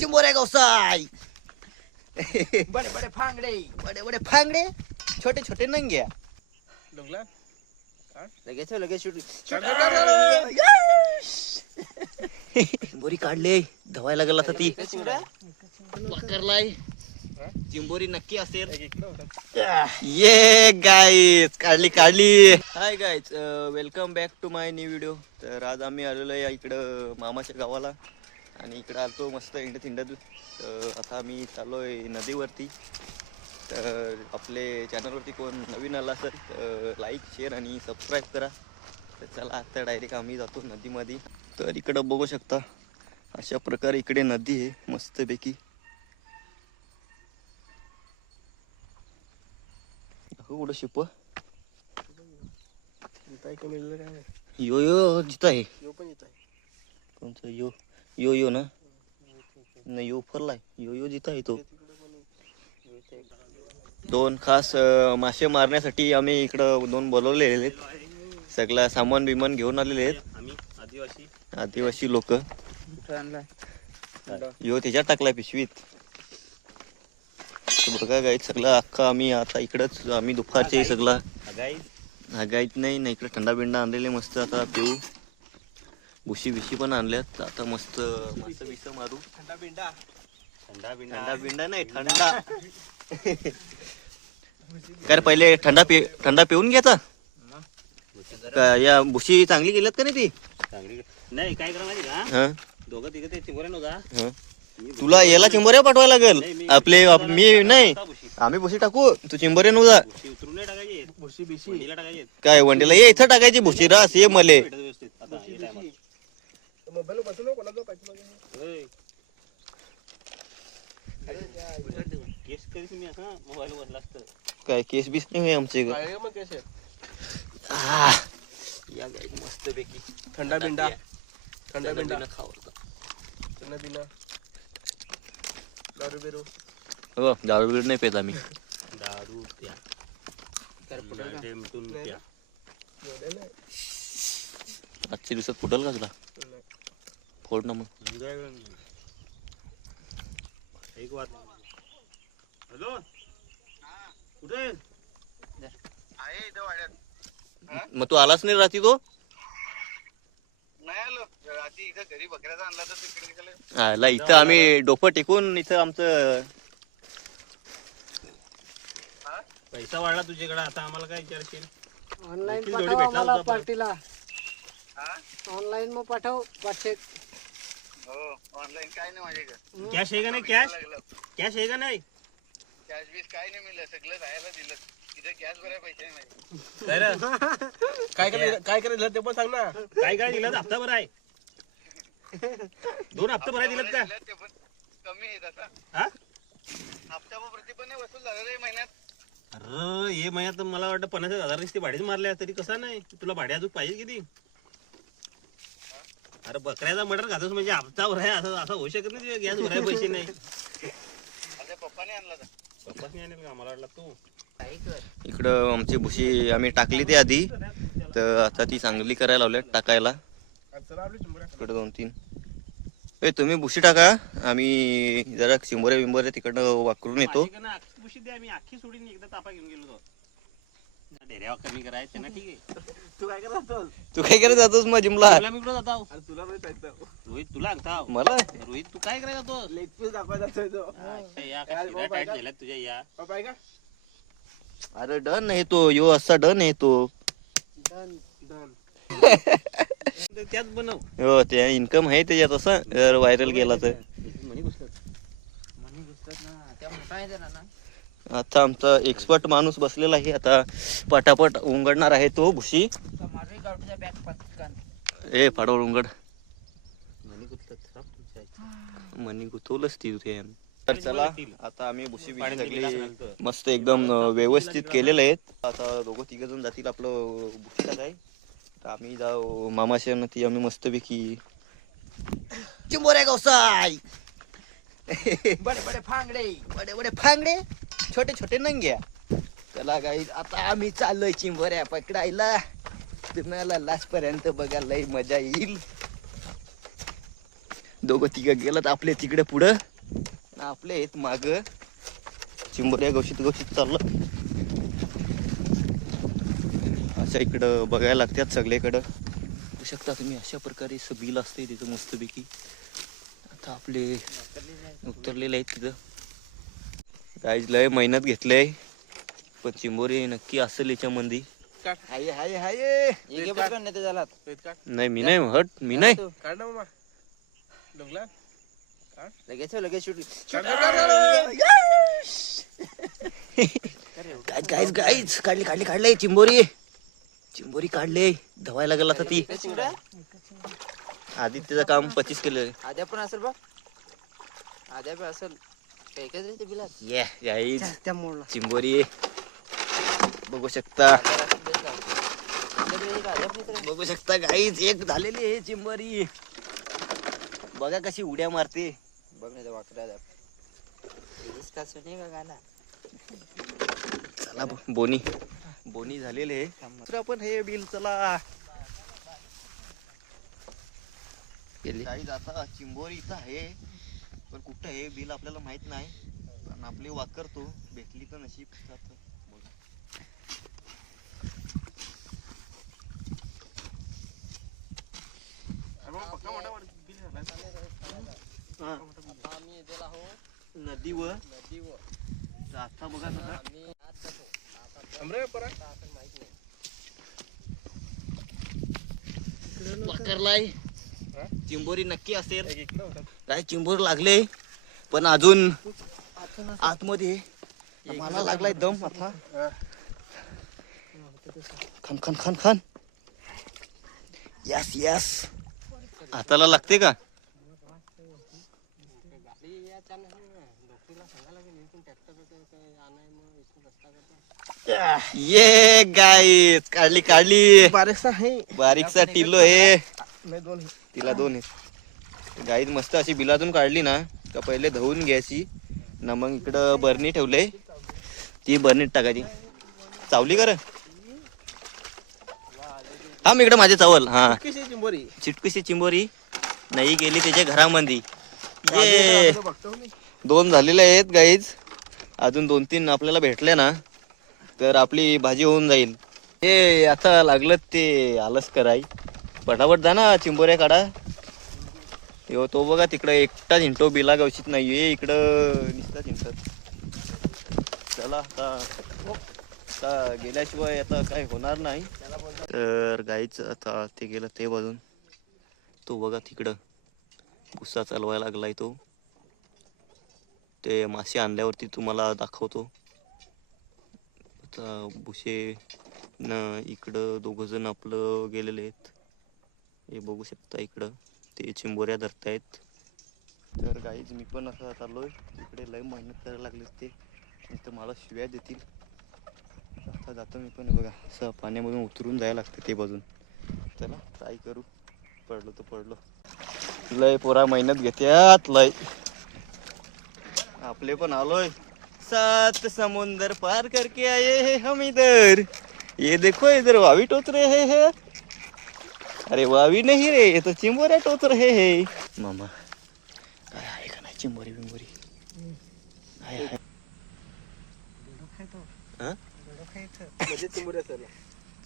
चिंबोऱ्या गवसाय. बडे बडे फांगडे. बडे बडे फांगडे, छोटे छोटे नंग्या. डोंगला लगेच लगेच लगेच चिंबोरी काढले, धवायला लागला आता ती पकडलाय. चिंबोरी नक्की असेल. ये गाईज काढली काढली. Hi guys, welcome back to my new video. तर आज आम्ही आलेलो आहे इकडं मामाच्या गावाला आणि इकडं आलतो मस्त हिंडत हिंडत. आता आम्ही चाललोय नदीवरती. तर आपले चॅनलवरती कोण नवीन आला असेल तर लाईक शेअर आणि सबस्क्राईब करा. तर चला आता डायरेक्ट आम्ही जातो नदीमध्ये. तर इकडं बघू शकता अशा प्रकारे इकडे नदी आहे मस्तपैकी. उडं शिप यो यो जिथं आहे कोणतं यो यो यो ना नाही यो फरलाय यो यो जिथं आहे तो. दोन खास मासे मारण्यासाठी आम्ही इकडं दोन बोलवलेले आहेत. सगळं सामान बिमान घेऊन आलेले आहेत आदिवासी लोक. यो त्याच्यात टाकलाय पिशवीत. बघा गाईत सगळं अख्खा आम्ही आता इकडंच आम्ही दुपारचे सगळं गाईत नाही ना इकडे थंडा बिंडा आणलेले मस्त. आता पिऊ भुशी बिशी पण आणल्यात. आता मस्त मस्त बिस मारू. थंडा बिंडा नाही थंडा. काय पहिले थंडा पिऊन घ्यायचा का? या भुशी चांगली गेल्यात का नाही ती चांगली नाही. काय करा माहिती का? हा दोघं तिघं ते चिंबोऱ्या नव्हता. तुला याला चिंबोऱ्या पाठवायला लागेल. आपले मी नाही आम्ही भुशी टाकू तू चिंबोऱ्या नव्हता. उतरून नाही टाकायची. भुशी बिशी वंडीला टाकायची. काय वंडीला ये इथं टाकायची भुशी रास ये मले. व्यवस्थित आता हे टायमात. मोबाईल बसलो कोणाचा पाठी होय. केस करीस मी असा मोबाईल वर लागतं. काय केस बीस नाही होय आमचे ग. काय मग कसे या गाई मस्त पैकी थंडा बिंडा खावरता. थंडा बिंडा दारू बिरू हो दारू बिरू नाही पेत आम्ही. दारू प्या. डेमटून प्या. आजच्या दिवसात फुटल का तुला? फोड ना मग. एक वाट. हॅलो कुठे मग तू आलाच नाही रात्री तो? नाही आलो रात्री इथं घरी बकऱ्याचा आणला तर तिकडे आला इथं आम्ही डोकं टेकून इथं आमचं पैसा वाढला तुझ्याकडे. आता आम्हाला काय विचारशील? ऑनलाईन जोडी पाठव भेटला आम्हाला होता पण. पार्टीला. ऑनलाईन मग पाठव 500. हो ऑनलाईन काय नाही माझ्याकडे. कॅश आहे का नाही? कॅश कॅश आहे का नाही? कॅश बीस काय नाही मिळलं. सगळं राहायला दिलं. तिथे गॅस भरायला पैसे नाही माझे. काय रे? काय करायचं ते पण सांग ना. काय काय दिलं? हप्ता भर आहे. 2 हप्ता भराय दिलं का? ते पण कमी आहे तसा. हा हप्ता प्रति पण नाही वसूल झालं रे महिन्यात. अरे हे महिन्यात मला वाटतं 50,000 नुसते भाडीच मारल्या. तरी कसं नाही तुला भाडे अजून पाहिजे किती? अरे बकऱ्याचा मर्डर खातोस म्हणजे हप्ता भराय असं असं होऊ शकत नाही. गॅस भराय पैसे नाही. अरे पप्पाने आणला होता. पप्पाच आणेल का? मला वाटलं तू. इकडं आमची भुशी आम्ही टाकली ती आधी. तर आता ती चांगली करायला लावल्या टाकायला. इकडं 2-3 तुम्ही भुशी टाका. आम्ही जरा चिंबोऱ्या बिंबोऱ्या तिकडं वाकरून येतो. मी अख्खी सोडून एकदा तापा घेऊन गेलो होतो. ढेऱ्या कमी करायचं त्यांना. ठीक आहे. तू काय करत तू काय करत जातोस मग जिमला? तुला मी कुठं जातो? तुला नाही सांगतो. रोहित तुला सांगता. मला रोहित तू काय करायला जातो? लेग पीस दाखवायचा असतोय तो. या काय शिरा टाईट झाल्यात तुझ्या या. पप्पा आहे का? अरे डन नाही तो यो असा डन आहे तो. डन. त्यात बनव. हो त्या इन्कम आहे त्याच्यात असं जर व्हायरल गेला तर. म्हणी घुसतात. आता आमचा एक्सपर्ट माणूस बसलेला आहे. आता पटापट उंगडणार आहे तो भुशी. ए फाडवळ उंगड. म्हणी घुसतात. मनी गुतवलंच ती तुझे. तर चला आता आम्ही भुशी बिशी सगळी सगळी मस्त एकदम व्यवस्थित केलेलं आहेत. आता दोघं तिघ जण जातील आपलं भुशी टाकाय. तर आम्ही जाऊ मामाच्या ती आम्ही मस्तपैकी चिंबोऱ्या गवसाय. बडे बडे फांगडे. बडे बडे फांगडे, छोटे छोटे नंग्या. चला गाई आता आम्ही चाललोय चिंबोऱ्या पकडायला. तुम्हाला लास्ट पर्यंत बघायला मजा येईल. दोघं तिघं गेलं आपले तिकडे पुढं. आणि आपले आहेत माग चिंबोऱ्या गवशीत गवशीत चाललं. अशा इकडं बघायला लागतात सगळीकडं. बघू शकता तुम्ही अशा प्रकारे बिल असते तिथं मस्तपैकी. आता आपले उतरलेले आहेत तिथं. काहीच लय मेहनत घेतलंय पण चिंबोरी नक्की असेल याच्यामध्ये. हाय हाय हाय नाही मी नाही हट मी नाही. गाईज गाईज काढली काढली काढलंय चिंबोरी. चिंबोरी काढले धवायला लागला आता ती. आदित्यचं काम 25 केलं. आद्या पण असेल बघ. आद्या पण असेल काय काय रे ते बिलात. ये गाईज त्या मोडला चिंबोरी बघू शकता. आद्या पण बघू शकता गाईज एक झालेली आहे चिंबोरी. बघा कशी उड्या मारते. बघ नाही वाकडा इसका सुने का गाना. चला बोनी बोनी झालेले आहे. दुसरं पण हे बिल चला. गाईज आता चिंबोरी इथं आहे पण कुठं आहे बिल आपल्याला माहित नाही. पण आपली वाकरतो भेटली तर नशीब. नदीवर आता बघा वाकरलाय. चिंबोरी नक्की असेल. काय चिंबोरी लागले पण अजून आतमध्ये मला लागलाय दम. आता खान खान खान खान. यस यस हाताला लागते का. ये गाईस काढली काढली. बारीकसा टिल्लो आहे. तिला 2 आहे. गाईज मस्त अशी बिलातून काढली ना का पहिले धुवून घ्यायची ना मग इकडं बरणी ठेवले ती बरणीत टाकायची. चावली कर हा मी इकडं माझे चावल. हा चिटकुशी चिंबोरी नाही गेली त्याच्या घरामध्ये. ये 2 झालेले आहेत गाईज. अजून 2-3 आपल्याला भेटले ना तर आपली भाजी होऊन जाईल. हे आता लागलं ते आलस कराय. पटापट जा ना चिंबोऱ्या काढा. यो तो बघा तिकडं एकटाच हिंटो बिला गवशीत नाहीये. इकडं निसतात हिंटत. चला आता गेल्याशिवाय आता काय होणार नाही. तर गाईच आता ते गेलं ते बाजून. तो बघा तिकडं भुसा चालवायला लागलाय तो. ते मासे आणल्यावरती तुम्हाला दाखवतो. आता भुसे न इकडं 2 जण आपलं गेलेले आहेत. हे बघू शकता इकडं ते चिंबोऱ्या धरतायत. तर गाईज मी पण असं चाललोय तिकडे. लय मेहनत करायला लागले ते तर मला शिव्या देतील. आता जातो मी पण. बघा असं पाण्यामधून उतरून जायला लागतं ते बाजून. चला ट्राय करू. पडलो तर पडलो. लय पोरा मेहनत घेत्यात लय. आपले पण आलोय. 7 समुंदर पार करके आए हैं हम इधर. ये देखो इधर वावी टोच रहे हैं. अरे वावी नहीं रे ये तो चिंबोऱ्या टोच रहे हैं. मामा काय आहे का नाही चिंबोरी बिंबोरी.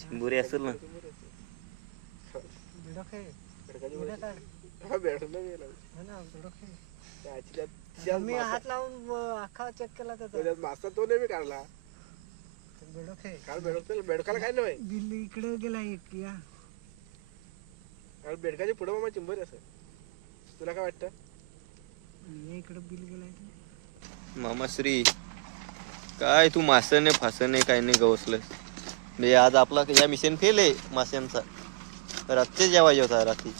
चिंबोरी असेल ना. मी हात लावून अख्खा चेक केला त्याचा मासा तो नाही मी काढला. बेडोक आहे. काल बेडकाला काय नाही. बिल इकडे गेला एक या. बेडकाची पुढे मामा चिंबोरी असं. तुला काय वाटतं. इकडे बिल गेलाय. मामाश्री काय तू मासने फासने काय नाही गवसलं. म्हणजे आज आपला या मिशन फेल आहे माशांचा. रात्री जेवायचा होता रात्री.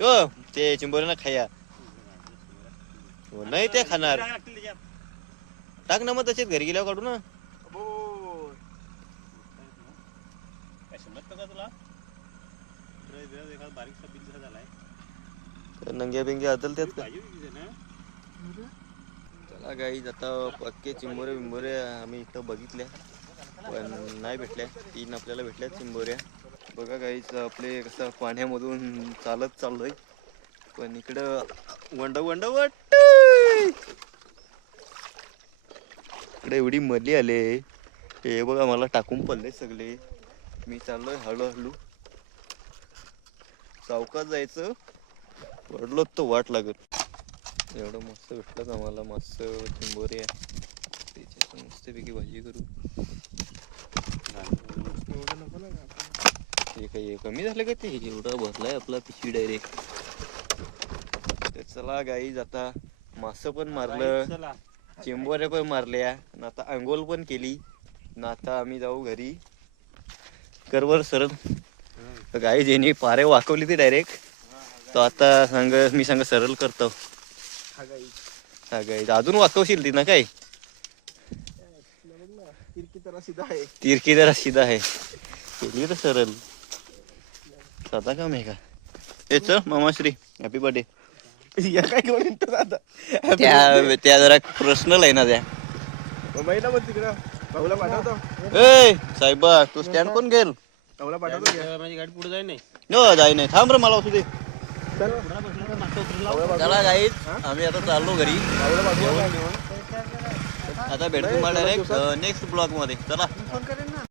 हो ते चिंबोऱ्यांना खाया. हो नाही ते खाणार. टाक ना मग तसेच घरी गेल्यावर काढू ना. नंग्या बिंग्या अदल त्यात का. चला गाईज आता पक्के चिंबोऱ्या बिंबोऱ्या आम्ही इथं बघितल्या पण नाही भेटल्या. 3 आपल्याला भेटल्या चिंबोऱ्या. बघा गाईज आपले कसं पाण्यामधून चालत चाललोय. पण इकडं वंड इकडे एवढी मली आले हे बघा मला टाकून पडले सगळे. मी चाललोय हळूहळू चौकात जायचं पडलो तो वाट लागत. एवढं मस्त भेटलं आम्हाला मस्त चिंबोरी आहे त्याची मस्तपैकी भाजी करू. हे काही कमी झालं का ते एवढा भरलाय आपला पिशवी डायरेक्ट. तर चला गाईज आता मासं पण मारलं चला चिंबोऱ्या पण मारल्या आणि आता अंघोळ पण केली आणि आता आम्ही जाऊ घरी करवर सरळ. गाई जेनी पारे वाकवली ती डायरेक्ट तो आता मी सांग सरळ करतो. हा गाई अजून वाकवशील ती ना काय तिरकी जरा सीधा आहे केली तर सरळ साधा काम आहे का. हे चल मामाश्री हॅपी बर्थडे. त्या जरा पर्सनल आहे ना त्या. ए साहेबा तू स्टँड कोण घेल माझी गाडी पुढे जाय नाही. न जाई नाही थांब रे मला असू दे. चला गाईच आम्ही आता चाललो घरी आता भेटतो मला डायरेक्ट नेक्स्ट ब्लॉग मध्ये. चला फोन करेन ना.